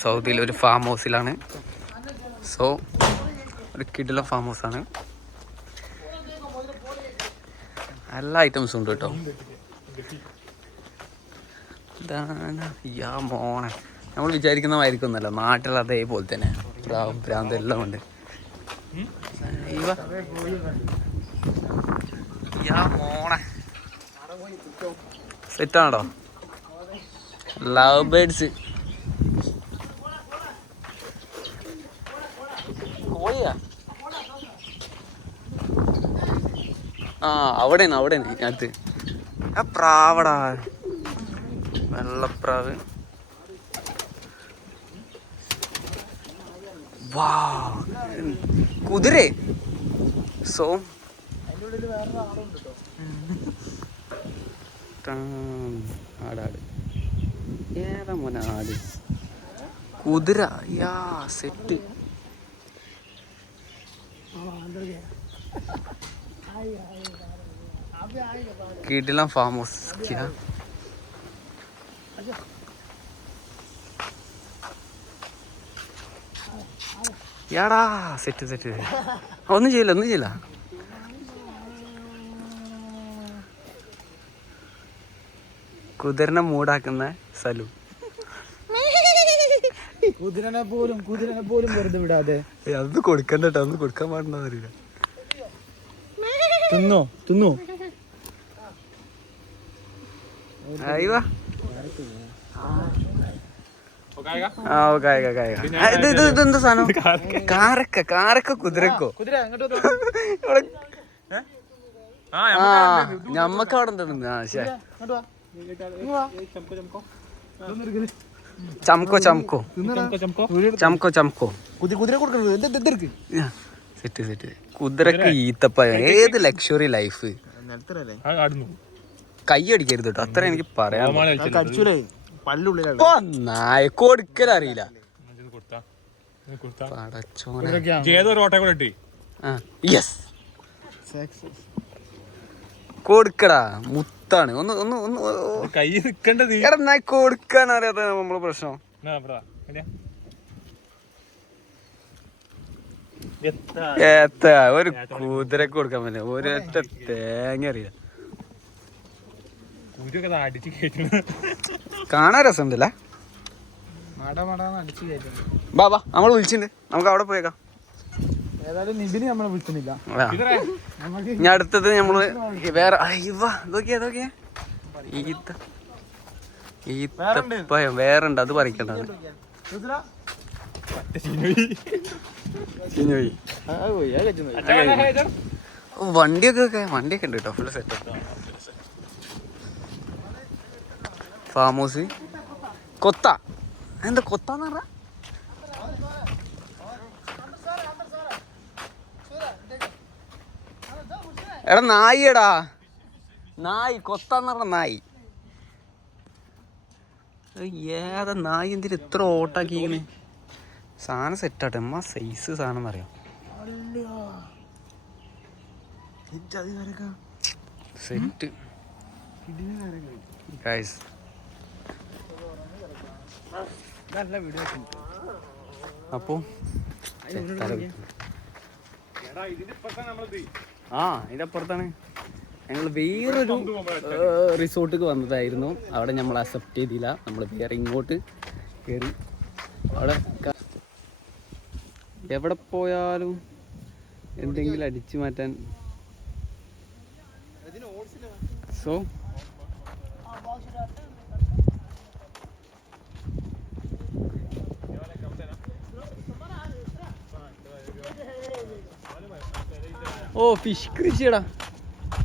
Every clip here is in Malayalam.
സൗദിയിലെ ഒരു ഫാം ഹൗസിലാണ്. സോ ഒരു കിടിലൻ ഫാം ഹൗസാണ്. എല്ലാ ഐറ്റംസും ഉണ്ട് കേട്ടോ. ഇതാണ് യാ മോണെ, നമ്മൾ വിചാരിക്കുന്നതായിരിക്കുന്നല്ല, നാട്ടിൽ അതേപോലെ തന്നെ ഭ്രാന്ത് എല്ലാം ഉണ്ട്. യാ മോണെ സെറ്റാണോ? ലവ് ബേർഡ്സ് കോഴിയാ? ആ അവിടെയാണ് അത്. ആ പ്രാവടാ, വെള്ളപ്രാവ്. വാ കുതിര. സോ ആടാട് ഏതാ മോനെ ആട്, കുതിര. യാ സെറ്റ്. കിടിലൻ ഫാം ഹൗസ്. യാടാ സെറ്റ്. ഒന്നും ചെയ്യില്ല. കുതിരനെ മൂടാക്കുന്ന സലു. കുതിരനെ പോലും വെറുതെ വിടാതെ. അത് കൊടുക്കണ്ട കേട്ടോ, അതൊന്നും കൊടുക്കാൻ പാടുണ്ടോ അറിയില്ല. തിന്നോ അയ്യോ ഇതെന്താ സാധനം? കാരക്ക കുതിരക്കോ? ഞമ്മക്ക് അവിടെ എന്താ? ചമക്കോ സെറ്റ്. കുതിരക്ക് ഈത്തപ്പഴം. ഏത് ലക്ഷറി ലൈഫ്. കൈ അടിക്കരുത് കേട്ടോ, അത്ര എനിക്ക് പറയാം. കൊടുക്കലറിയില്ല. കൊടുക്കടാ, മുത്താണ്. ഒന്ന് കൈ നിൽക്കേണ്ടത്. എടാ കൊടുക്കാൻ അറിയാത്ത നമ്മള് പ്രശ്നം. ഒരു കുതിരക്ക് കൊടുക്കാൻ പറ്റില്ല, ഒരൊറ്റ തേങ്ങ അറിയില്ല. കാണാൻ രസമുണ്ടല്ലേ? ബാബാ നമ്മൾ വിളിച്ചിട്ടുണ്ട്, നമുക്ക് അവിടെ പോയേക്കാം. ഞാൻ അടുത്തത് നമ്മള് വേറെ ഈത്തപ്പഴം വേറെ ഉണ്ട്, അത് പറിക്കണ്ട. വണ്ടിയൊക്കെ ഉണ്ട് കേട്ടോ, ഫുൾ സെറ്റ്. ഫാം ഹൗസ് കൊത്ത. എന്താ കൊത്താന്ന് പറഞ്ഞ? എടാ നായിടാ, നായി കൊത്താന്ന് പറഞ്ഞ നായി. ഏതാ നായി? എന്തിന് ഇത്ര ഓട്ടാക്കിങ്ങനെ? സാധനം സെറ്റാട്ടെ. എമ്മ സൈസ് സാധനം അറിയാം. Set guys. അപ്പോ ഇതിന്റെ അപ്പുറത്താണ് ഞങ്ങൾ വേറൊരു റിസോർട്ടിക്ക് വന്നതായിരുന്നു. അവിടെ നമ്മൾ അക്സെപ്റ്റ് ചെയ്തില്ല, നമ്മൾ വേറെ ഇങ്ങോട്ട് കയറി. അവിടെ എവിടെ പോയാലും എന്തെങ്കിലും അടിച്ചു മാറ്റാൻ. സോ ഫിഷ് കൃഷിയടാ,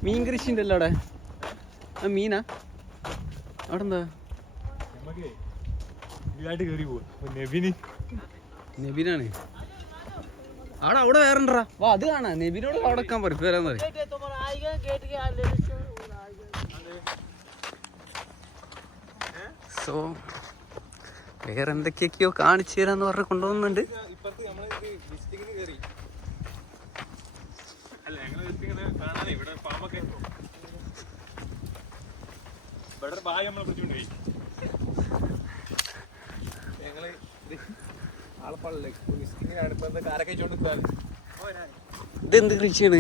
മീൻ കൃഷി ഉണ്ടല്ലോ അവിടെ. മീനാ അവിടെ? എന്താ നബീനാണ് അവിടെ വേറെ ഉണ്ടാ. വാ അത് കാണാ. നബീനോട് അവിടെ വെക്കാൻ പറയും, വരാൻ പറയും. സോ വേറെ എന്തൊക്കെയൊക്കെയോ കാണിച്ചു തരാന്ന് പറഞ്ഞ് കൊണ്ടുപോകുന്നുണ്ട്. ഞങ്ങള് ഇതെന്ത് കൃഷിയാണ്?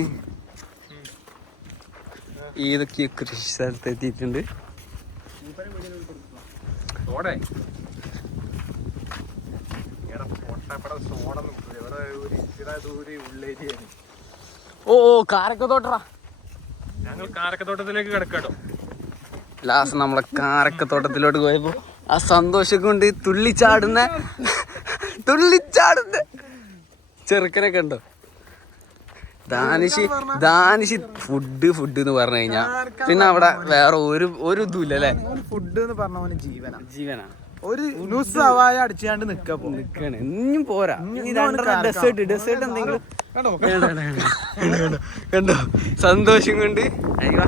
ഏതൊക്കെയോ കൃഷി സ്ഥലത്ത് എത്തിയിട്ടുണ്ട്. ഓ കാരക്കത്തോട്ടറാ. ഞങ്ങൾ കാരക്കത്തോട്ടത്തിലേക്ക് കിടക്കാട്ടോ. ലാസ്റ്റ് നമ്മളെ കാരക്കത്തോട്ടത്തിലോട്ട് പോയപ്പോ ആ സന്തോഷം കൊണ്ട് തുള്ളിച്ചാടുന്ന ചെറുക്കനൊക്കെ ഉണ്ടോ? ദാനിഷ് ഫുഡ് എന്ന് പറഞ്ഞു കഴിഞ്ഞാ പിന്നെ അവിടെ വേറെ ഒരു ഇതും ഇല്ലല്ലേ. ഫുഡ് എന്ന് പറഞ്ഞ ജീവനാണ്. ഒരു ന്യൂസ് സവായ അടിച്ചാണ്ട് നിക്കാണ്. ഇനിയും പോരാ. ഡെസേർട്ട് എന്തെങ്കിലും കണ്ടോ? സന്തോഷം കൊണ്ട് അയ്യോ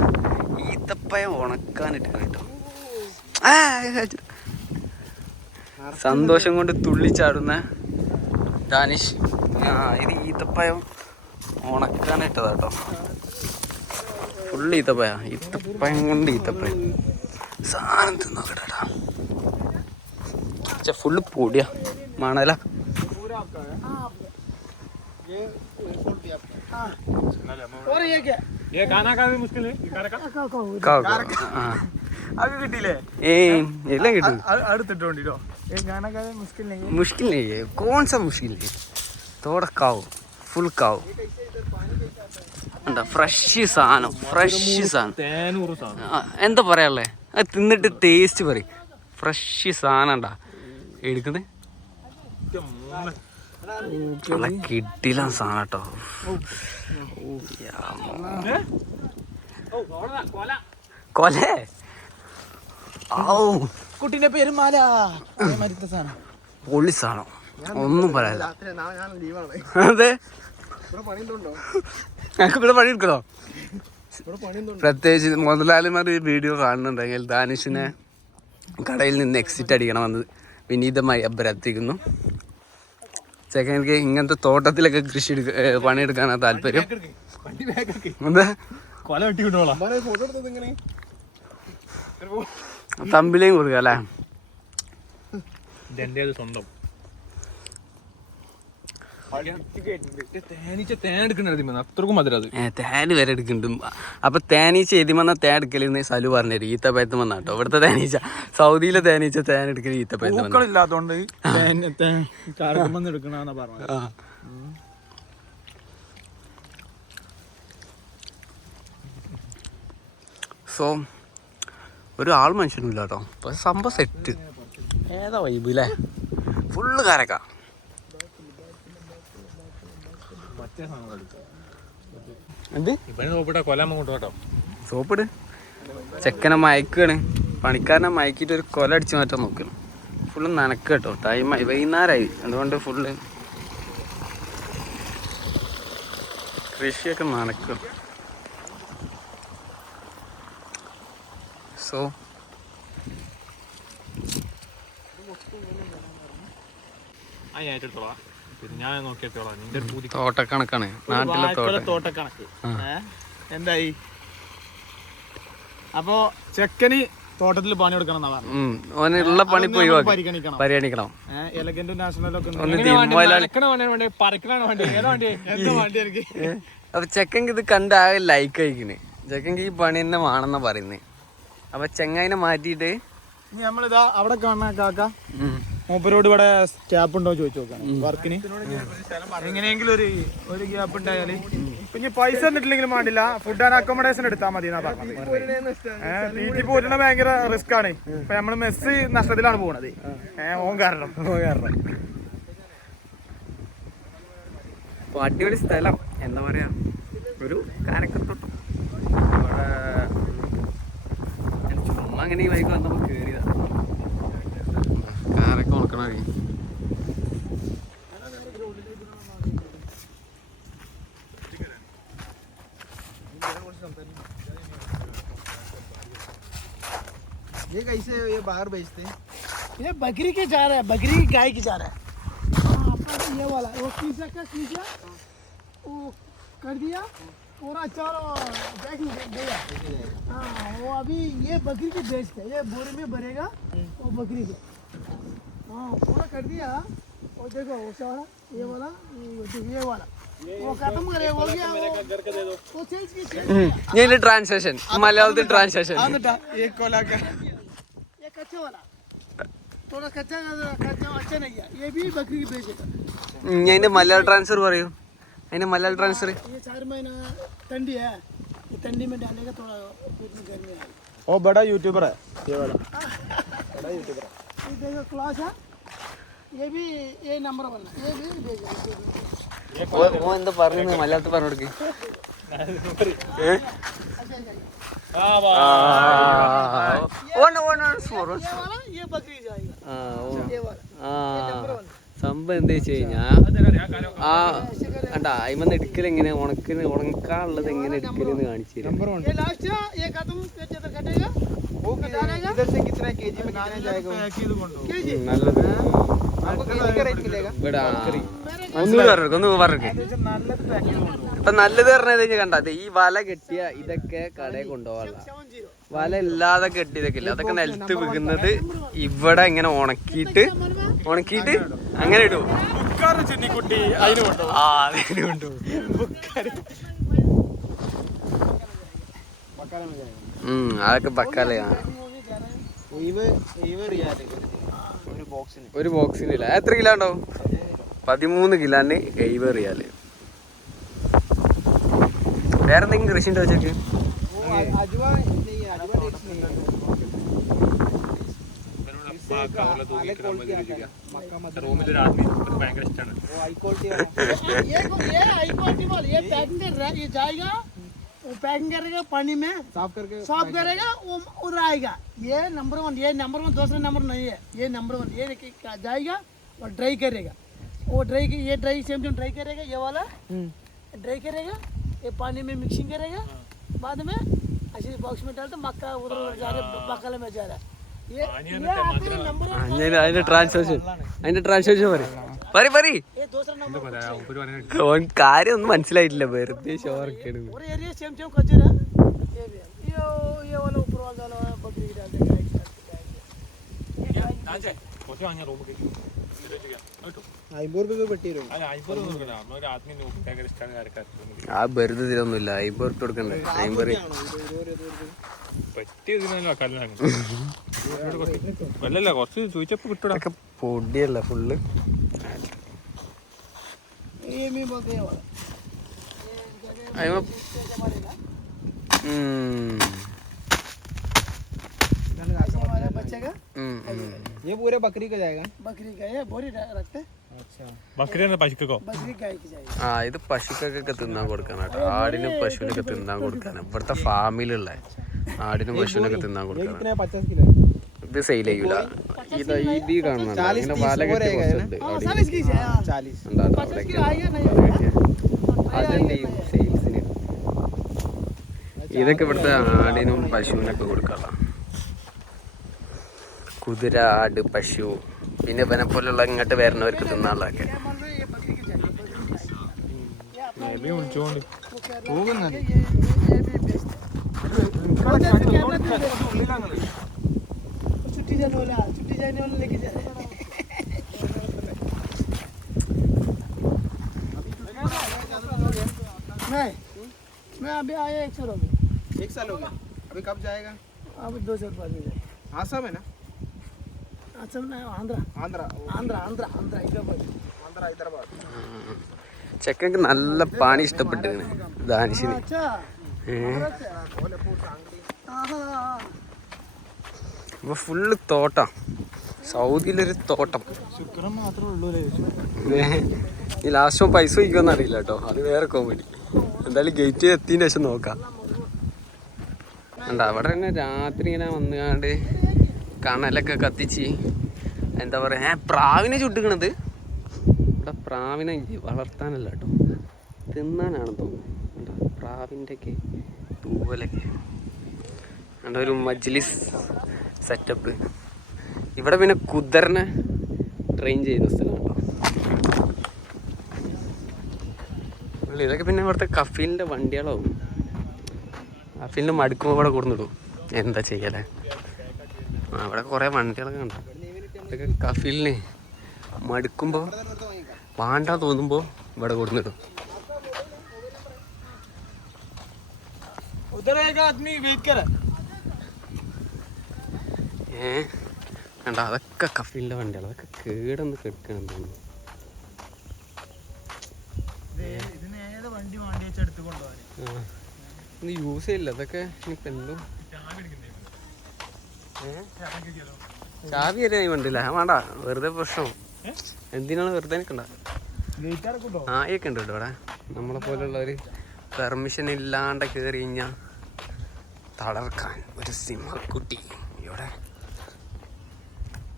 ഈത്തപ്പഴം ഉണക്കാനിട്ട് കേട്ടോ. സന്തോഷം കൊണ്ട് തുള്ളിച്ചാടുന്ന ദാനിഷ്. ഇത് ഈത്തപ്പഴം ഉണക്കാനിട്ടതാ കേട്ടോ. ഫുള്ള് ഈത്തപ്പഴം കൊണ്ട് ഈത്തപ്പഴം സാധനം തിന്നോക്കട്ടാ. ഫുള്ള് പൊടിയാ, മണല. കിട്ടിയില്ലേ? എല്ലാം കിട്ടും. അടുത്തിട്ടോ मुश्किल नहीं है. कौन सा मुश्किल है? थोड़ा खाओ, फुल खाओ. ഫ്രഷ് സാധനം. എന്താ പറയാനുള്ളേ? അത് തിന്നിട്ട് ടേസ്റ്റ് പറയും. ഫ്രഷ് സാധനം ഉണ്ടാ എടുക്കുന്നത്. നല്ല കിട്ടില്ല സാധനം കേട്ടോ. കൊലേ കുട്ടീന്റെ പേര് മാല. പൊള്ളി സാധനം, ഒന്നും പറയാല്ല. അതെ, ഞങ്ങൾക്ക് ഇവിടെ പണി എടുക്കണോ? പ്രത്യേകിച്ച് മുതലാളിമാർ ഈ വീഡിയോ കാണുന്നുണ്ടെങ്കിൽ ദാനിഷിനെ കടയിൽ നിന്ന് എക്സിറ്റ് അടിക്കണമെന്ന് വിനീതമായി അഭ്യർത്ഥിക്കുന്നു. ചെക്കനക്ക് ഇങ്ങനത്തെ തോട്ടത്തിലൊക്കെ പണിയെടുക്കാനാണ് താല്പര്യം. എന്താ തമ്പിലേയും കൊടുക്കുക അല്ലേ? സ്വന്തം തേന് വരെ എടുക്കുന്നുണ്ട്. അപ്പൊ തേനീച്ച എതിമന്ന തേൻ എടുക്കലെന്ന് സലു പറഞ്ഞിട്ട് ഈത്തപ്പഴത്ത് വന്ന കേട്ടോ. ഇവിടുത്തെ തേനീച്ച, സൗദിയിലെ തേനീച്ച തേൻ എടുക്കൽ ഈത്തപ്പഴത്ത് ഇല്ലാത്തോണ്ട് സോ ഒരാൾ മനുഷ്യനില്ല കേട്ടോ. ഇപ്പൊ സംഭവം സെറ്റ്. ഏതാ വൈബ് അല്ലേ? ഫുള്ള് കാരക്ക. സോപ്പിട്. ചെക്കനെ മയക്കാണ്. പണിക്കാരനെ മയക്കിയിട്ട് ഒരു കൊല അടിച്ച് മാറ്റാൻ നോക്കണം. ഫുള്ള് നനക്ക് കേട്ടോ. ടൈമായി, വൈകുന്നേരമായി. അതുകൊണ്ട് ഫുള്ള് കൃഷിയൊക്കെ നനക്കും. സോ തോട്ടക്കണക്കാണ്, നാട്ടിലെ തോട്ടക്കണക്ക്. എന്തായി? അപ്പൊ ചെക്കന് തോട്ടത്തിൽ പണി കൊടുക്കണം. ഓനുള്ള പണി പോയി പരിഗണിക്കണം. എലഗന്റും നാഷണലും ഒക്കെ. അപ്പൊ ചെക്കൻക്ക് ഇത് കണ്ട ആകെ ലൈക്ക് അയക്കണ്. ചെക്കൻക്ക് ഈ പണി തന്നെ വേണമെന്നാ പറയുന്നത്. അപ്പൊ ചെങ്ങായിനെ മാറ്റിയിട്ട് നമ്മളിതാ അവിടെ കാണുന്ന കാക്ക മൂപ്പരോട് ഇവിടെ ക്യാപ്പ് ഉണ്ടോ ചോദിച്ചു നോക്കാം. വർക്കിന് എങ്ങനെയെങ്കിലും ഒരു ഗ്യാപ്പ് ഉണ്ടായാല് പിന്നെ പൈസ തന്നിട്ടില്ലെങ്കിലും വേണ്ടില്ല, ഫുഡ് ആൻഡ് അക്കോമഡേഷൻ എടുത്താൽ മതി എന്നാ പറഞ്ഞത്. തീറ്റി പോരുന്ന ഭയങ്കര റിസ്ക് ആണ്. ഇപ്പൊ നമ്മള് മെസ്സ് നഷ്ടത്തിലാണ് പോണത്. ഓൻ കാരണം അടിപൊളി സ്ഥലം. എന്താ പറയാ, ഒരു കാരക്കത്തോട്ടം. ചുമ്മാ അങ്ങനെ ഈ വൈകി വന്നപ്പോ കേറിയതാ. കാരക്ക ഉണക്കണ വഴി. ये कैसे ये बाहर बेचते हैं? ये बकरी के जा रहा है, बकरी की गाय की जा रहा है। ये वाला वो पीछा का खींचा, वो कर दिया पूरा चार बैग गया। हाँ वो अभी ये बकरी की बेचते हैं, ये बोरे में भरेगा वो बकरी के। हाँ पूरा कर दिया। और देखो वो सारा ये वाला ये वाला वो खत्म करे हो गया वो चेंज की ഞാൻ ട്രാൻസാക്ഷൻ മലയാളത്തിൽ ട്രാൻസാക്ഷൻ एक कोला का ये कच्चा वाला थोड़ा कच्चा अच्छा नहीं है ये भी बकरी की बेचेगा। ഞാൻ അതിന്റെ മലയാള ട്രാൻസ്ഫർ പറയൂ അതിന്റെ മലയാള ട്രാൻസ്ഫർ ये 4 महीना ठंडी है ये ठंडी में डालेगा थोड़ा दूध में गर्मी आएगी। वो बड़ा यूट्यूबर है ये वाला बड़ा यूट्यूबर है। ये देखो क्लास है ये भी ये नंबर 1 है ये भी बेचेगा। എന്താ പറയുന്നത് മലയാളത്തിൽ പറഞ്ഞു കൊടുക്ക് ये वाला ये बकरी जाएगा ये वाला സംഭവം എന്താ വെച്ച് കഴിഞ്ഞാ ആ കണ്ടാ അയിമന്ന് എടുക്കൽ എങ്ങനെ ഉണക്കാനുള്ളത് എങ്ങനെ എടുക്കലെന്ന് കാണിച്ചു തരാം. ये लास्ट है ये खत्म कटेगा वो डालेगा इधर से कितना केजी में कितना जाएगा केजी നല്ലത് आपको केजी का रेट मिलेगा ഇവിടെ ഒന്നുകൂടി പറഞ്ഞു ഇപ്പൊ നല്ലത് പറഞ്ഞത് കഴിഞ്ഞാൽ കണ്ടാ ഈ വല കെട്ടിയ ഇതൊക്കെ കടയിൽ കൊണ്ടുപോകാനുള്ള 70 വല ഇല്ലാതെ കെട്ടിയതൊക്കെ ഇല്ല അതൊക്കെ നിലത്ത് വിൽക്കുന്നത് ഇവിടെ ഇങ്ങനെ ഉണക്കിയിട്ട് അങ്ങനെ ഇടും ചെന്നിക്കുട്ടി അതിന് കൊണ്ടോ ആ അതിന് കൊണ്ടുപോകും അതൊക്കെ ബക്കാലയാണ് ഒരു ബോക്സിനില്ല എത്ര കിലോ ഉണ്ടാവും 13 കിലോന് 70 റിയാല്. വേറെന്തെങ്കിലും കൃഷി ഉണ്ടോ വെച്ചേക്ക് റൂമിലൊരു ആദ്മി ഭയങ്കര ഇഷ്ടമാണ്. ये हाई क्वालिटी वाला ये पैकिंग कर रहा है ये जाएगा वो पैकिंग करेगा पानी में साफ करेगा वो उधर आएगा। ये नंबर 1 दूसरा नंबर नहीं है ये नंबर 1 ये जाएगा और ड्राई करेगा वो ये ड्राई सेम ड्राई करेगा ये वाला ड्राई करेगा ये पानी में मिक्सिंग करेगा बाद में ऐसे बॉक्स में डालते मक्का उधर जा रहा है बकाले में जा रहा है ये नंबर 1 അതിന്റെ ട്രാൻസാക്ഷൻ പറയും ये दूसरा नंबर കാര്യം ഒന്നും മനസ്സിലായിട്ടില്ല വെറുതെ ഷോർക്കാണ്. और एरिया सेम कचरा ये भी है। ये वाला ऊपर वाला बकरी डाल देगा एक साथ കുറച്ച് വാങ്ങിയ റൂം കിട്ടി ഒരു ആദ്മി ഭയങ്കര ഇഷ്ടമാണ് ആൾക്കാർ ആ വെറുതെ ഇതിലൊന്നുമില്ല 50 റുപ്യ കൊടുക്കണ്ടേ 50 പറ്റിയതിനല്ല കല്ലാണ് അല്ലല്ല കുറച്ച് ചോദിച്ചപ്പോ കിട്ടൂടാ ഒക്കെ പൊടിയല്ല ഫുള്ള്. ये भी बोलते हैं वाला हमारे बच्चे का ये पूरे बकरी का जाएगा बकरी का है बोरी रखते अच्छा ബക്കറിയാണ് പശുക്കോ बकरी गाय की जाएगी। ആ ഇത് പശുക്കൊക്കെ തിന്നാൻ കൊടുക്കാനാട്ടോ ആടിനും പശുവിനൊക്കെ തിന്നാൻ കൊടുക്കാനാ ഇവിടുത്തെ ഫാമിലുള്ള ആടിനും പശുവിനൊക്കെ തിന്നാൻ കൊടുക്കാനാ. कितने 50 किलो ഇത് സെയിൽ ചെയ്യൂല ഇത് കാണുന്നുണ്ട് ഇങ്ങനെ വല കെട്ടി കുറച്ചുണ്ട് हाँ 40 की है 40 50 की आएगा नहीं അതെന്ത് ചെയ്യും സെയിൽസിന് ഇതൊക്കെ ഇവിടുത്തെ ആടിനും പശുവിനൊക്കെ കൊടുക്കാനുള്ള കുതിര ആട് പശു പിന്നെ ഇവനെ പോലുള്ള ഇങ്ങോട്ട് വരുന്നവർക്ക് തിന്നാനുള്ളതൊക്കെ. ये बोल रहे हैं ये बकरी की जाएगी വിളിച്ചോണ്ട് ये भी बेचते छुट्टी जाने वाला लेके जा रहे हैं। मैं अभी आया 1 साल हो गया 1 साल हो गया अभी कब जाएगा अब 2 साल बाद में जाएगा। आसाम है ना असम नहीं आंध्रा आंध्रा हैदराबाद हैदराबाद ചെക്കൻക്ക് നല്ല പാനി ഇഷ്ടപ്പെട്ടിരുന്നു ദാനിഷിന്. अच्छा ഇപ്പൊ ഫുള്ള് തോട്ടം സൗദിയിലൊരു തോട്ടം. ശുക്രൻ മാത്രമേ ഉള്ളൂ ഈ ലാസ്റ്റ് പൈസ വയ്ക്കുമെന്ന് അറിയില്ല കേട്ടോ അത് വേറെ കോമഡി. എന്തായാലും ഗേറ്റ് എത്തിയതിന് ശേഷം നോക്കാം. അവിടെ തന്നെ രാത്രി ഇങ്ങനെ വന്നുകാണ്ട് കണലൊക്കെ കത്തിച്ച് എന്താ പറയാ പ്രാവിനെ ചുട്ടിക്കണത്. ഇവിടെ പ്രാവിനെ വളർത്താനല്ല കേട്ടോ തിന്നാനാണെന്ന് തോന്നുന്നു. പ്രാവിൻ്റെ ഒക്കെ തൂവലൊക്കെ ഒരു മജ്ലിസ് സെറ്റപ്പ്. ഇവിടെ പിന്നെ കുതിരനെ ട്രെയിൻ ചെയ്യുന്ന സ്ഥലം കേട്ടോ. ഇതൊക്കെ പിന്നെ ഇവിടുത്തെ കഫീലിൻ്റെ വണ്ടികളാവും. കഫീലിൻ്റെ മടുക്കുമ്പോൾ ഇവിടെ കൊടുന്നിടും. എന്താ ചെയ്യലേ അവിടെ കുറേ വണ്ടികളൊക്കെ ഉണ്ട്. ഇതൊക്കെ കഫീലിന് മടുക്കുമ്പോൾ വേണ്ട തോന്നുമ്പോൾ ഇവിടെ കൊടുന്നിടും. കണ്ട അതൊക്കെ കഫീലിൻ്റെ വണ്ടിയാണ്. അതൊക്കെ കേടൊന്ന് കെടുക്കണം തോന്നുന്നു. ഇത് യൂസ് ചെയ്യില്ല അതൊക്കെ. ഇനിയിപ്പോൾ എന്തോ ചാവി വരെ വണ്ടില്ല. വേണ്ട, വെറുതെ പ്രശ്നം. എന്തിനാണ് വെറുതെ നിൽക്കണ്ട. ആയൊക്കെ ഉണ്ട് കേട്ടോ ഇവിടെ. നമ്മളെ പോലുള്ളവർ പെർമിഷൻ ഇല്ലാണ്ട് കയറി കഴിഞ്ഞാൽ തളർക്കാൻ ഒരു സിംഹക്കുട്ടി ഇവിടെ.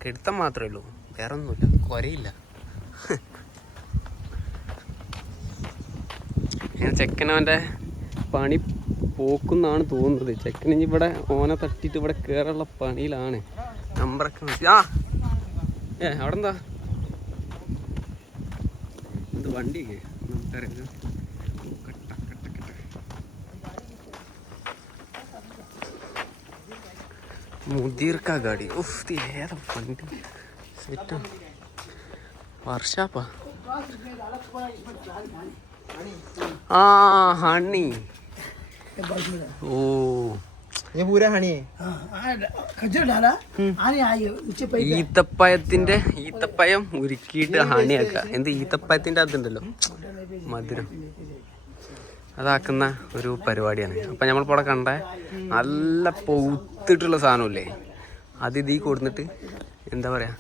കെടുത്തം മാത്രമേ ഉള്ളൂ, വേറെ ഒന്നുമില്ല, കുരയില്ല. ഇങ്ങനെ ചെക്കനവൻ്റെ പണി പോക്കുന്നാണ് തോന്നുന്നത്. ചെക്കന് ഇവിടെ ഓനെ തട്ടിയിട്ട് ഇവിടെ കയറാനുള്ള പണിയിലാണ്. നമ്പറൊക്കെ അവിടെ എന്താ ഇത് വണ്ടിയൊക്കെ നമുക്കറിയാം. മുദീർക്ക ഗാഡി. ഉഫ്, ഏതാ വണ്ടി സെറ്റ് വർഷാപ്പാ. ആ ഹണി. ഓ ये पूरा हनी है। खजूर डाला हनी आई नीचे पे ഈത്തപ്പയം ഉരുക്കിയിട്ട് ഹണിയാക്കുക. എന്ത് ഈത്തപ്പയത്തിൻ്റെ അതുണ്ടല്ലോ മധുരം, അതാക്കുന്ന ഒരു പരിപാടിയാണ്. അപ്പം നമ്മളിപ്പോൾ അവിടെ കണ്ട നല്ല പൊത്തിട്ടുള്ള സാധനമില്ലേ, അത് ഇതീ കൊടുത്തിട്ട് എന്താ പറയാ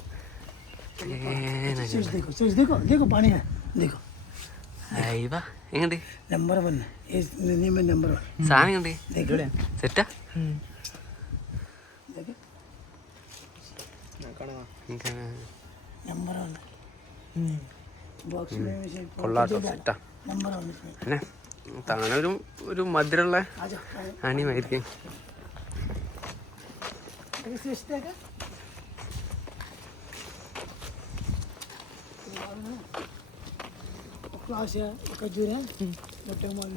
എങ്ങണ്ട് സാധനം കണ്ട് സെറ്റാ. കൊള്ളാട്ടോ, സെറ്റാ. പിന്നെ താനൊരു ഒരു മധുരമുള്ള ഹണിയുമായിരിക്കും. खजूर है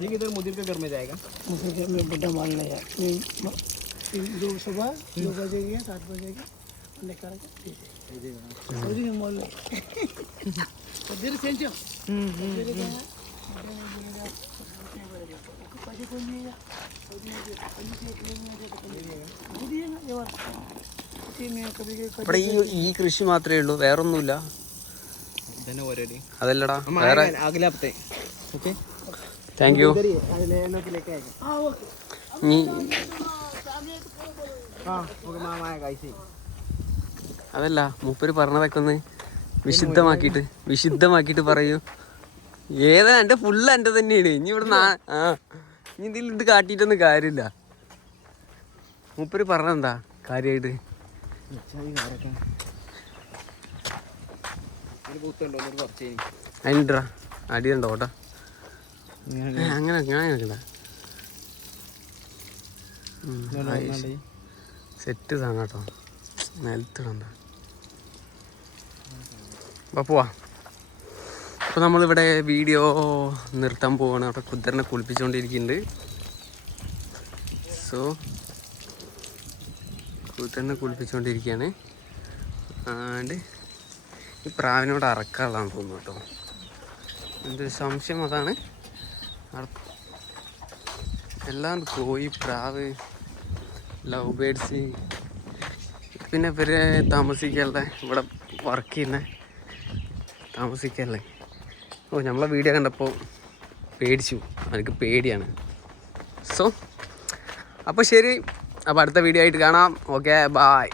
ये किधर मुदीर के घर में जाएगा। मुदीर के में बड़ा माल ले यार। जो सुबह 2 बजे गया 7 बजे गया लेकर मुदीर के माल मुदीर सेंचो ഇവിടെ ഈ കൃഷി മാത്രമേ ഉള്ളൂ, വേറൊന്നുമില്ല. അതല്ലടാ വേറെ. Thank you. അതല്ല, മൂപ്പര് പറഞ്ഞതൊക്കെ ഒന്ന് വിശുദ്ധമാക്കിയിട്ട് പറയൂ. ഏതാ എൻ്റെ ഫുള്ള് എൻ്റെ തന്നെയാണ്. ഇനി ഇവിടെ ഇനി ഇതിൽ ഇത് കാട്ടിയിട്ടൊന്നും കാര്യമില്ല. മൂപ്പര് പറഞ്ഞെന്താ കാര്യമായിട്ട്? അതിനിട്ടാ അടിയുണ്ടോ കേട്ടോ. അങ്ങനെ സെറ്റ് സാധനം കേട്ടോ, നിലത്തിടണ്ട. അപ്പോൾ പോവാ. അപ്പോൾ നമ്മളിവിടെ വീഡിയോ നിർത്താൻ പോവാണ്. അവിടെ കുതിരനെ കുളിപ്പിച്ചുകൊണ്ടിരിക്കുന്നുണ്ട്. സോ കുതിരനെ കുളിപ്പിച്ചുകൊണ്ടിരിക്കുകയാണ്. ആണ്ട് ഈ പ്രാവിനോട് അറക്കാനുള്ളതാണെന്ന് തോന്നുന്നു കേട്ടോ. എൻ്റെ സംശയം അതാണ്. എല്ലാം കോഴി, പ്രാവ്, ലവ് ബേഡ്സ്, പിന്നെ ഇവരെ താമസിക്കാനുള്ള ഇവിടെ വർക്ക് ചെയ്യുന്ന താമസിക്കാനുള്ള. ഓ, നമ്മളെ വീഡിയോ കണ്ടപ്പോൾ പേടിച്ചു, എനിക്ക് പേടിയാണ്. സോ അപ്പോൾ ശരി, അപ്പോൾ അടുത്ത വീഡിയോ ആയിട്ട് കാണാം. Okay, bye.